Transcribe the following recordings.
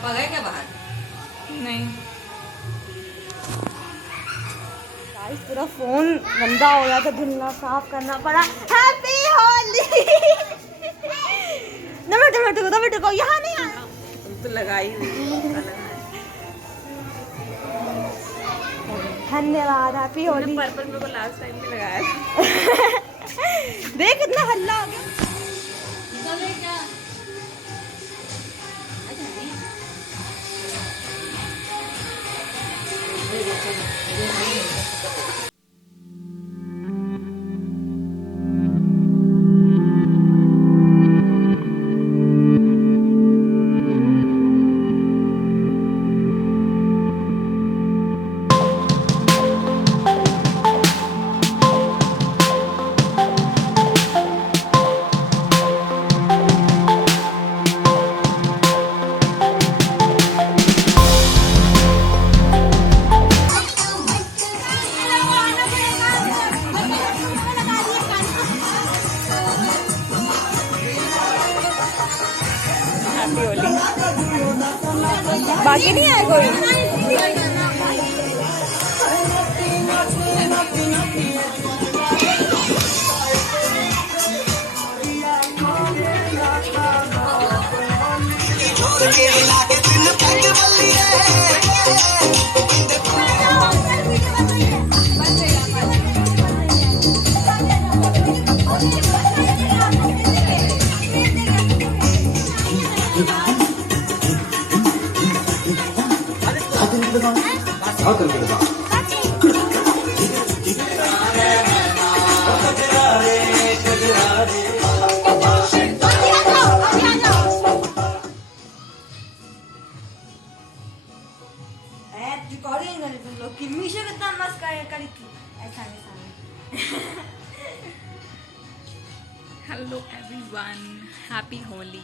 पापा गए क्या बाहर? नहीं गाइस, पूरा फोन गंदा हो गया था, धुलना साफ करना पड़ा। हैप्पी होली। दो मिनट को यहाँ नहीं आना। तुम तो लगाई हुई। धन्यवाद। हैप्पी होली। पर्पल मेरे को लास्ट टाइम भी लगाया था। देख कितना हल्ला हो गया। बाकी नहीं है कोई। Hello everyone, happy Holi.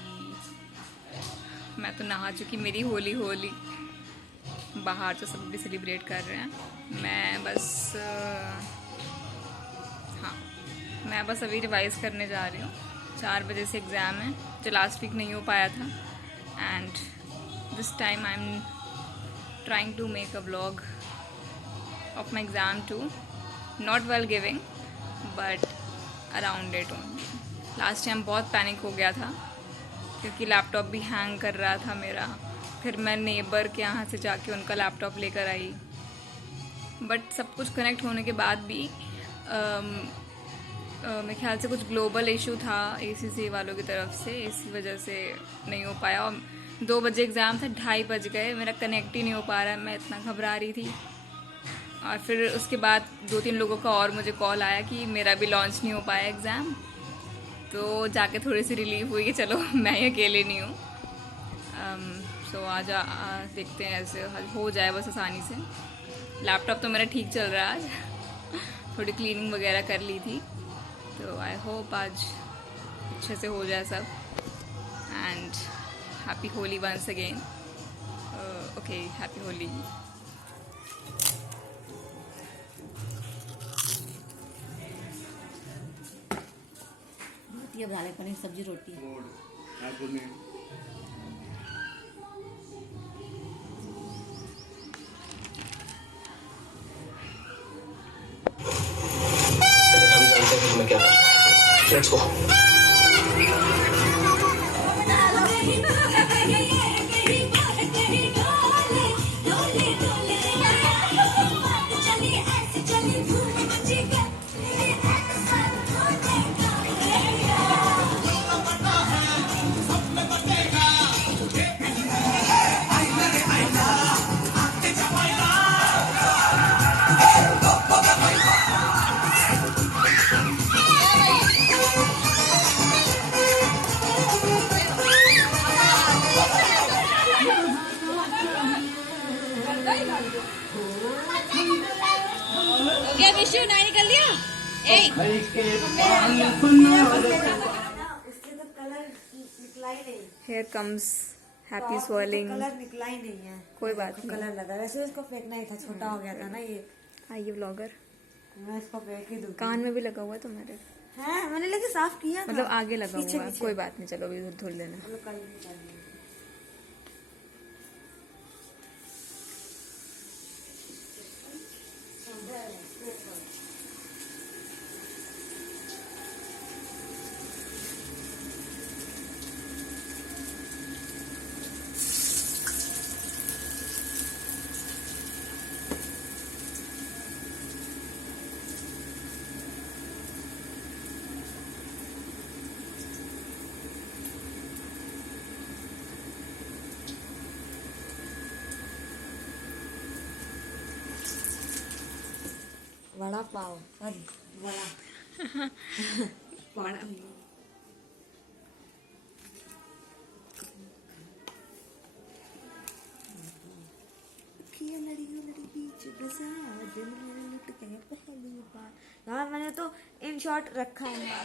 मैं तो नहा चुकी, मेरी होली होली। बाहर तो सब भी सेलिब्रेट कर रहे हैं। मैं बस अभी रिवाइज करने जा रही हूँ। 4 बजे से एग्ज़ाम है जो लास्ट वीक नहीं हो पाया था। And this time I am trying to make a vlog of my exam too. Not well giving but around it only. Last time बहुत पैनिक हो गया था क्योंकि लैपटॉप भी हैंग कर रहा था मेरा। फिर मैं नेबर के यहाँ से जाके उनका लैपटॉप लेकर आई। बट सब कुछ कनेक्ट होने के बाद भी मेरे ख्याल से कुछ ग्लोबल इशू था ACC वालों की तरफ से, इसी वजह से नहीं हो पाया। और 2 बजे एग्ज़ाम था, 2:30 बज गए, मेरा कनेक्ट ही नहीं हो पा रहा है। मैं इतना घबरा रही थी। और फिर उसके बाद 2-3 लोगों का और मुझे कॉल आया कि मेरा भी लॉन्च नहीं हो पाया एग्ज़ाम। तो जाके थोड़ी सी रिलीफ हुई कि चलो मैं ही अकेले नहीं हूँ। सो आज देखते हैं ऐसे हो जाए बस आसानी से। लैपटॉप तो मेरा ठीक चल रहा है आज। थोड़ी क्लीनिंग वगैरह कर ली थी, तो आई होप आज अच्छे से हो जाए सब। And happy Holi once again. Okay, happy Holi. ये बना ले पनीर सब्जी रोटी। हम जानते हैं तुम्हें क्या लेट्स गो। क्या विषय नहीं निकल लिया? Here comes happy swelling. Colour निकला ही नहीं है। कोई बात नहीं, कलर लगा, वैसे इसको फेंकना ही था, छोटा हो गया था ना ये। आइए व्लॉगर। मैं इसको फेंक ही दूँ। कान में भी लगा हुआ है तुम्हारे? है, मैंने लेके साफ किया था। मतलब आगे लगा पीछे हुआ है। पीछे। कोई बात नहीं, चलो अभी धुल देना। चलो कल निकालिए। वड़ा पाव, सॉरी वड़ा बड़ा यार मैंने तो इन शॉर्ट रखा है।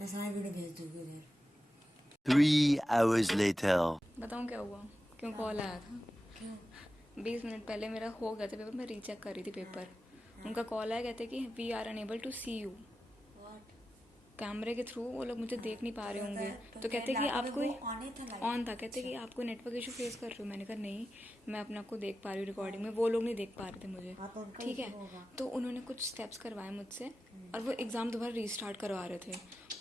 मैं सारा वीडियो भेज दूंगी उधर। 3 hours later. बताऊँ क्या हुआ, क्यों कॉल आया था? क्यों? 20 मिनट पहले मेरा हो गया था पेपर, मैं रीचेक कर रही थी पेपर। उनका कॉल आया, कहते कि we are unable to see you. कैमरे के थ्रू वो लोग मुझे देख नहीं पा रहे होंगे, तो कहते कि आपको ऑन था, कहते कि आपको नेटवर्क इशू फेस कर रहे हो। मैंने कहा नहीं, मैं अपने आप को देख पा रही हूँ रिकॉर्डिंग में, वो लोग नहीं देख पा रहे थे मुझे। ठीक है, तो उन्होंने कुछ स्टेप्स करवाए मुझसे और वो एग्ज़ाम दोबारा रीस्टार्ट करवा रहे थे।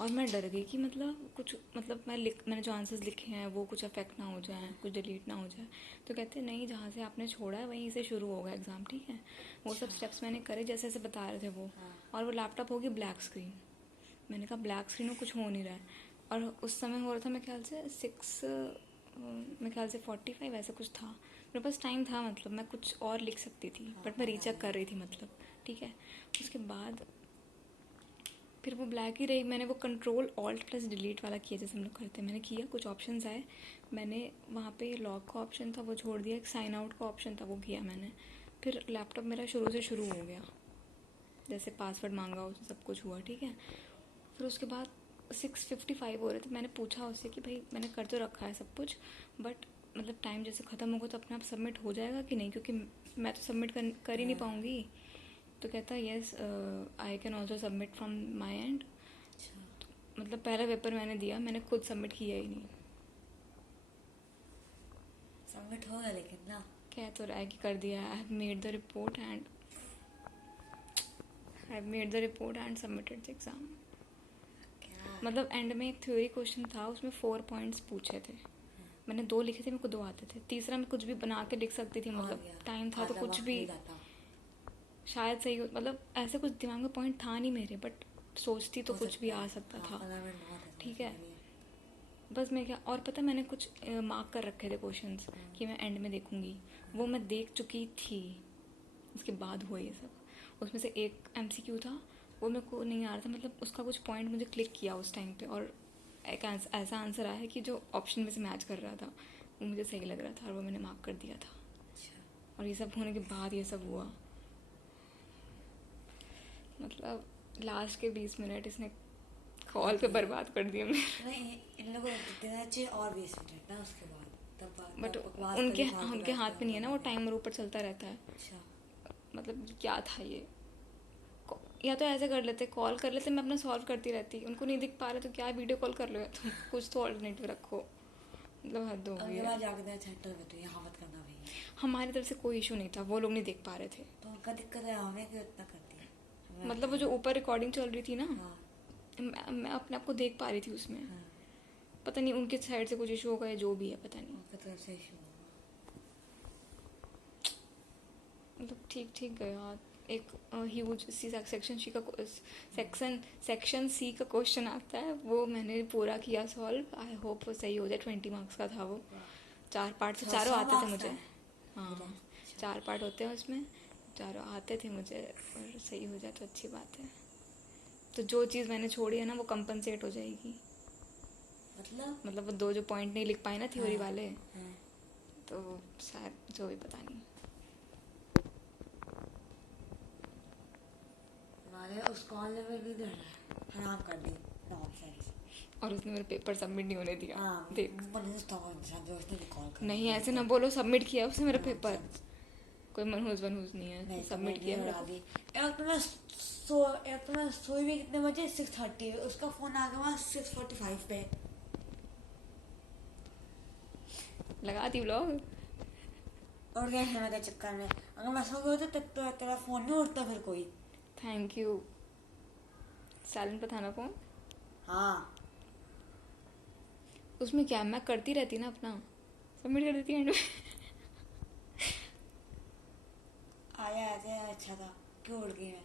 और मैं डर गई कि मतलब मैंने जो आंसर्स लिखे हैं वो कुछ अफेक्ट ना हो जाए, कुछ डिलीट ना हो जाए। तो कहते नहीं, जहाँ से आपने छोड़ा है वहीं से शुरू होगा एग्ज़ाम। ठीक है, वो सब स्टेप्स मैंने करे जैसे जैसे बता रहे थे वो। और वो लैपटॉप होगी ब्लैक स्क्रीन। मैंने कहा ब्लैक स्क्रीन में कुछ हो नहीं रहा है। और उस समय हो रहा था मेरे ख्याल से 45 ऐसा कुछ था। मेरे पास टाइम था, मतलब मैं कुछ और लिख सकती थी, बट मैं रीचेक कर रही थी मतलब। ठीक है, उसके बाद फिर वो ब्लैक ही रही। मैंने वो कंट्रोल ऑल्ट प्लस डिलीट वाला किया जैसे हम लोग करते हैं। मैंने किया, कुछ ऑप्शंस आए, मैंने वहाँ पे लॉक का ऑप्शन था वो छोड़ दिया, एक साइन आउट का ऑप्शन था वो किया मैंने। फिर लैपटॉप मेरा शुरू से शुरू हो गया, जैसे पासवर्ड मांगा उससे सब कुछ हुआ। ठीक है, फिर उसके बाद 6:55 हो रहे थे। मैंने पूछा उससे कि भाई मैंने कर तो रखा है सब कुछ, बट मतलब टाइम जैसे ख़त्म होगा तो अपने आप सबमिट हो जाएगा कि नहीं, क्योंकि मैं तो सबमिट कर ही नहीं पाऊँगी। तो कहता है yes I can also submit from my and. मतलब पहला पेपर मैंने दिया, मैंने खुद सबमिट किया ही नहीं। सबमिट होगा लेकिन ना, कह तो रहा है कि कर दिया। I have made the report and submitted the exam. क्या मतलब एंड में एक थ्योरी क्वेश्चन था, उसमें 4 पॉइंट्स पूछे थे, मैंने 2 लिखे थे, मेरे को 2 आते थे, तीसरा मैं कुछ भी बना के लिख सकती थी, मतलब टाइम था तो कुछ भी शायद सही हो, मतलब ऐसे कुछ दिमाग में पॉइंट था नहीं मेरे, बट सोचती तो कुछ भी आ सकता था। ठीक है, बस मैं क्या, और पता मैंने कुछ मार्क कर रखे थे क्वेश्चंस कि मैं एंड में देखूंगी, वो मैं देख चुकी थी, उसके बाद हुआ ये सब। उसमें से एक MCQ था, वो मेरे को नहीं आ रहा था, मतलब उसका कुछ पॉइंट मुझे क्लिक किया उस टाइम पे, और एक ऐसा आंसर आया कि जो ऑप्शन में से मैच कर रहा था, वो मुझे सही लग रहा था, और वो मैंने मार्क कर दिया था। और ये सब होने के बाद ये सब हुआ, मतलब लास्ट के 20 मिनट इसने कॉल पे बर्बाद कर दिए मेरे। नहीं, इन लोगों को देना चाहिए और 20 मिनट ना उसके बाद, तब बट बकवास उनके कभी फालतू उनके बात हाथ में नहीं है ना, वो करना। टाइमर ऊपर चलता रहता है। अच्छा, मतलब क्या था ये, या तो ऐसे कर लेते, कॉल कर लेते, मैं अपना सॉल्व करती रहती, उनको नहीं दिख पा रहे तो क्या वीडियो कॉल कर लो, तुम कुछ तो ऑल्टरनेटिव रखो, मतलब हद हो गई अगली है। बार जाके देना सेंटर में तो यहाँ मत करना भैया। हमारी तरफ से कोई इशू नहीं था, वो लोग नहीं देख पा रहे थे, तो उनका दिक्कत है, हमें क्यों इतना करती है? मतलब वो जो ऊपर रिकॉर्डिंग चल रही थी ना, हाँ, मैं अपने आप को देख पा रही थी उसमें, हाँ, पता नहीं उनके साइड से कुछ इशू होगा या जो भी है, पता नहीं, उनका तरफ से इशू होगा। मतलब ठीक ठीक गया। एक ह्यूज सेक्शन सी का क्वेश्चन आता है, वो मैंने पूरा किया सॉल्व, आई होप वो सही हो जाए। 20 मार्क्स का था वो, 4 पार्ट से, चारों आते थे मुझे। हाँ, 4 पार्ट होते हैं उसमें, चारों आते थे मुझे, और सही हो जाए तो अच्छी बात है। तो जो चीज़ मैंने छोड़ी है ना, वो कंपनसेट हो जाएगी, मतलब वो 2 जो पॉइंट नहीं लिख पाए ना थ्योरी वाले, हाँ। तो शायद जो भी, पता नहीं। हमारे उस कॉल में भी दे हराम कर दी, नॉनसेंस। और उसने मेरा पेपर सबमिट नहीं होने दिया। हाँ, देख, मनोज था वो इंसान जो उसने कॉल कर नहीं ऐसे ना बोलो, सबमिट किया उसने मेरा पेपर, कोई मनहूस वनहूस नहीं है, नहीं, सबमिट किया मेरा। दी। एक तो मैं सोई भी कितने बजे, 6:30, उसका फोन आ गया 6:45 पे। लगा दी व्लॉग। उड़ गए हैं मेरे चक्कर में, अगर मैं सो गई होती तब तो तेरा फोन नहीं उठता फिर कोई। Thank you. साइलेंट पे था ना फोन। हाँ, उसमें क्या, मैं करती रहती ना अपना, सबमिट कर देती एंड में। आया ऐसे अच्छा था, क्यों उड़ गई मैं?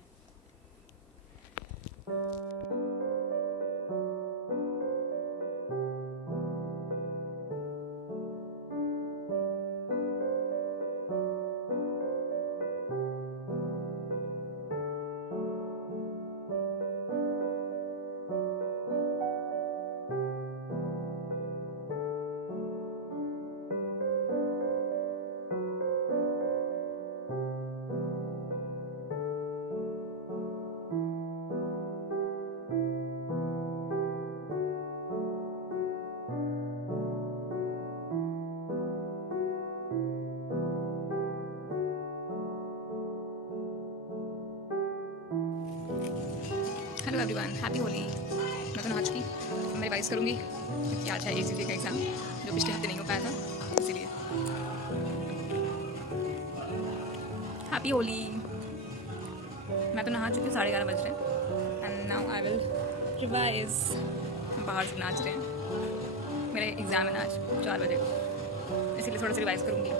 Hello everyone, happy Holi. मैं तो नहा चुकी, मैं रिवाइज करूँगी क्योंकि आज है ACC का एग्ज़ाम, जो पिछले हफ्ते नहीं हो पाया था, इसीलिए हैप्पी होली। मैं तो नहा चुकी हूँ, 11:30 बज रहे हैं, and now I will revise. बाहर से नाच रहे हैं, मेरा एग्ज़ाम है ना आज 4 बजे, इसीलिए थोड़ा सा रिवाइज करूँगी।